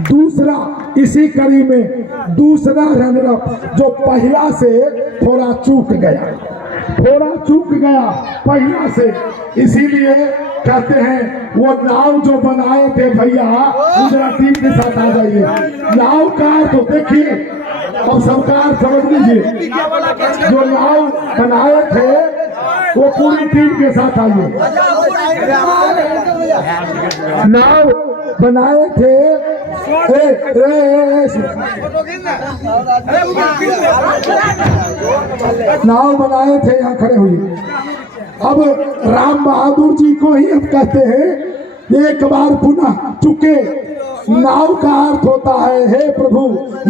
दूसरा इसी कड़ी में दूसरा रनर अप जो पहला से थोड़ा चूक गया पहला से, इसीलिए कहते हैं वो नाव जो बनाए थे भैया उधर टीम के साथ आ जाइए। नाव का तो देखिए और सरकार समझ लीजिए, जो नाव बनाए थे वो पूरी टीम के साथ आइए। नाव बनाए थे नाव बनाए थे, यहाँ खड़े हुए। अब राम बहादुर जी को ही अब कहते हैं एक बार पुनः चुके। नाव का अर्थ होता है हे प्रभु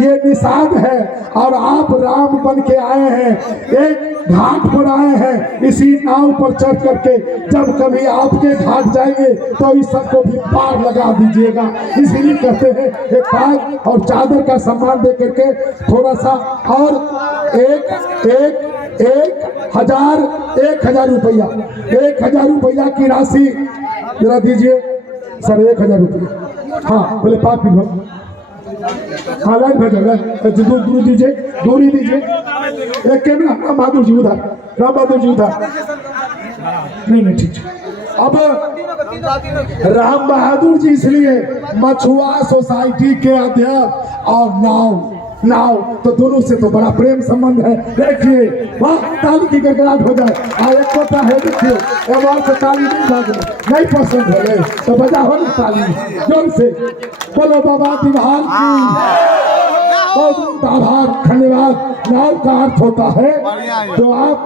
ये निषाद है और आप राम बन के आए हैं, एक घाट पर आए हैं, इसी नाव पर चढ़ करके जब कभी आपके घाट जाएंगे तो इस सबको भी पार लगा दीजिएगा। इसीलिए कहते हैं एक पाग और चादर का सम्मान दे करके थोड़ा सा और एक हजार रुपया की राशि जरा दीजिए सर, 1000 रुपया। हाँ बोले पाप लो, हाँ लाइन भेजा दूर दीजिए, दूरी दीजिए। एक कैमरा राम बहादुर जी उधर, नहीं ठीक है। अब राम बहादुर जी इसलिए मछुआ सोसाइटी के अध्यक्ष और नाव तो दोनों से तो बड़ा प्रेम संबंध है। देखिए वहाँ ताली की गड़गड़ाहट हो जाए। एक होता है देखिए एवं से ताली नहीं पसंद हो गए तो बजा हो ना ताली जोर से। बोलो बाबा दीवार की बहुत आभार धन्यवाद। नाव का अर्थ होता है जो आप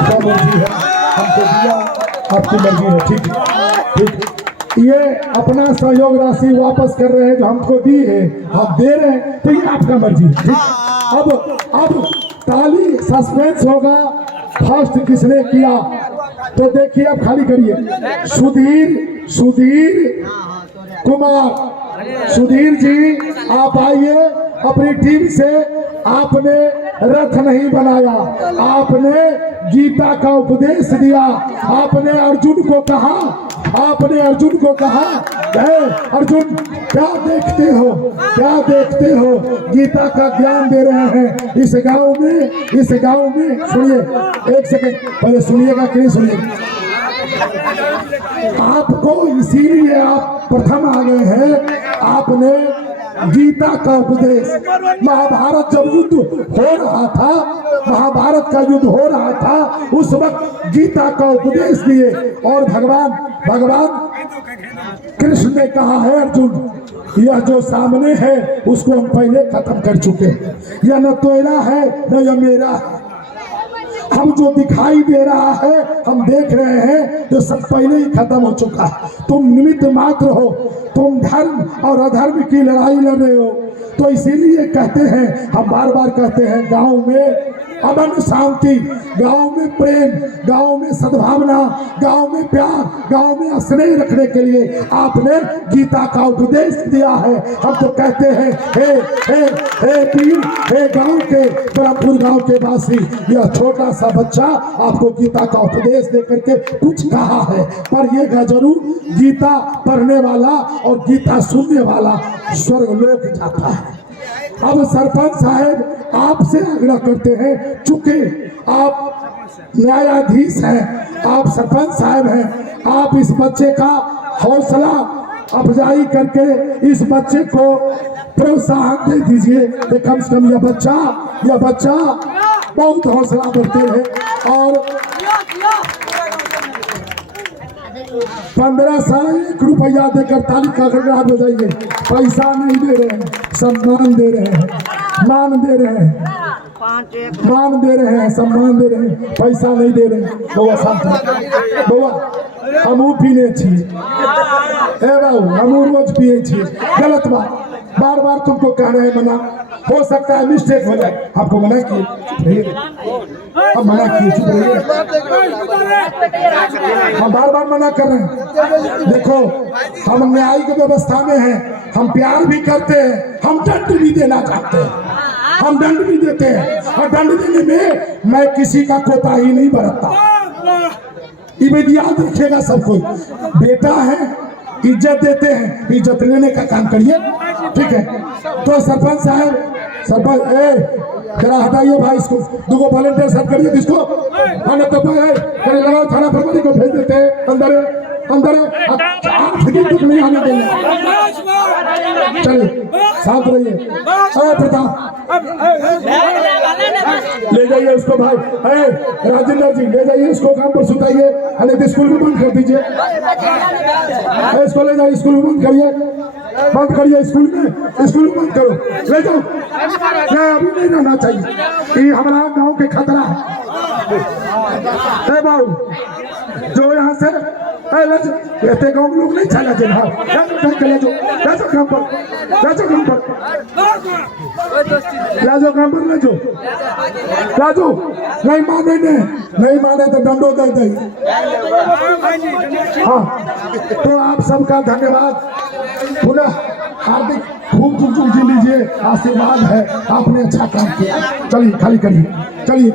हमको दिया, आपकी मर्जी है। ठीक ये अपना सहयोग राशि वापस कर रहे हैं जो हमको दी है, हम दे रहे हैं तो ये आपका मर्जी है। ठीक अब ताली सस्पेंस होगा। फर्स्ट किसने किया तो देखिए, अब खाली करिए। सुधीर कुमार, सुधीर जी आप आइए। अपनी टीम से आपने रथ नहीं बनाया, आपने गीता का उपदेश दिया। आपने अर्जुन को कहा अर्जुन क्या देखते हो, गीता का ज्ञान दे रहे हैं इस गांव में। सुनिए एक सेकंड पहले सुनिएगा कि नहीं सुनिएगा। आपको इसीलिए आप प्रथम आ गए हैं। आपने गीता का उपदेश, महाभारत जब युद्ध हो रहा था उस वक्त गीता का उपदेश दिए और भगवान कृष्ण ने कहा है अर्जुन यह जो सामने है उसको हम पहले खत्म कर चुके हैं। यह न तेरा है न यह मेरा है। हम जो दिखाई दे रहा है हम देख रहे हैं जो सब पहले ही खत्म हो चुका है। तुम निमित्त मात्र हो, तुम धर्म और अधर्म की लड़ाई लड़ रहे हो। तो इसीलिए कहते हैं, हम बार बार कहते हैं, गांव में अमन शांति, गांव में प्रेम, गांव में सद्भावना, गांव में प्यार, गांव में स्नेह रखने के लिए आपने गीता का उपदेश दिया है। हम तो कहते हैं हे पीर, हे गांव के ब्रह्मपुर गांव के वासी, यह छोटा सा बच्चा आपको गीता का उपदेश दे करके कुछ कहा है, पर यह जरूर गीता पढ़ने वाला और गीता सुनने वाला स्वर्गलोक जाता है। अब सरपंच साहब आपसे आग्रह करते हैं, चूंकि आप न्यायाधीश हैं, आप सरपंच साहब हैं, आप इस बच्चे का हौसला अफजाई करके इस बच्चे को प्रोत्साहन दे दीजिए। कम से कम यह बच्चा बहुत हौसला बढ़ते हैं और 15 साल 1 रुपया देकर ताली का गड़गड़ाहट हो जाएंगे। पैसा नहीं दे रहे हैं, सम्मान दे रहे हैं, मान दे रहे हैं, सम्मान दे रहे हैं, पैसा नहीं दे रहे हैं। बउआ शांत बउआ, हमू पीने छिए बाबू, हमू रोज पिए छिए। गलत बात, बार बार तुमको कह रहे हैं मना, हो सकता है मिस्टेक हो जाए। आपको मना किए, हम मना किए, चुप रहिए। हम बार बार मना कर रहे हैं। देखो हम न्यायिक व्यवस्था में हैं, हम प्यार भी करते हैं, हम दंड भी देना चाहते हैं। हम दंड भी देते हैं, और दंड देने में मैं किसी का कोताही नहीं बरतता। ये याद रखिएगा सब कोई। बेटा है, इज्जत देते हैं, इज्जत लेने का काम करिए, ठीक है। तो सरपंच साहब, सरपंच जरा हटाइए भाई इसको, दुगो वॉलंटियर सब करिए इसको, तो करे लगाओ, थाना प्रभारी को भेज देते हैं अंदर अंदर, 8 दिन तक नहीं आने देंगे। चलिए साथ रहिए। प्रताप ले जाइए उसको भाई, राजेंद्र जी ले जाइए उसको, काम पर सुताइए, नहीं तो स्कूल में बंद कर दीजिए। इसको ले जाइए, स्कूल में बंद करिए, बंद करिए, स्कूल में बंद करो, ले जाओ। ये अभी नहीं रहना चाहिए, ये हमारा गांव के खतरा है बाबू। जो यहाँ से ऐसे गाँव लोग नहीं चला जे, हाँ ले जाओ काम पर, लाजो काम पर, लाजो नहीं माने तो दंडो दे दे। हाँ, तो आप सबका धन्यवाद, पुनः हार्दिक खूब जी लीजिए, आशीर्वाद है, आपने अच्छा काम किया। चलिए खाली करिए, चलिए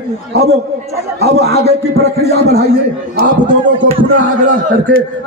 अब आगे की प्रक्रिया बढ़ाइए। आप दोनों को पुनः आग्रह करके